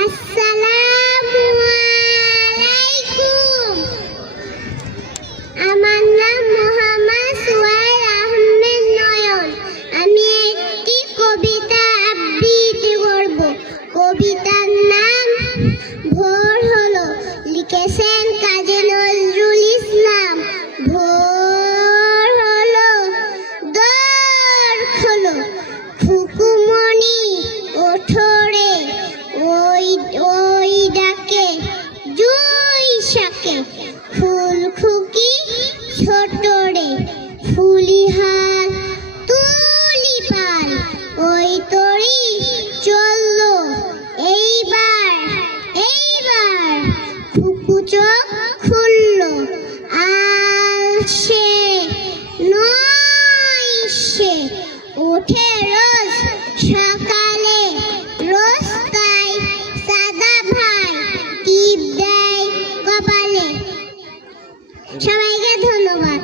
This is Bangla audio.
আসসালামু আলাইকুম। আমার নাম মোহাম্মদ সুহাইল আহমেদ নয়ন। আমি একটি কবিতা আবৃত্তি করব। কবিতার নাম ভোর হলো, লিখেছেন কাজী নজরুল ইসলাম। ভোর হলো, দোর খোলো, ফুকুমনি ওঠো রে, ওই ওই ডাকে জুই শাকে, ফুল খুকি ছোট রে, ফুলি হাল তুলি পাল, ওই তরি চললো এইবার এইবার, ফুকু চোখ খুললো, আলসে নয় সে, ওঠে রোজ সকালে, রোজ তাই সাদা ভাই টিপ দেয় কপালে। সবাইকে ধন্যবাদ।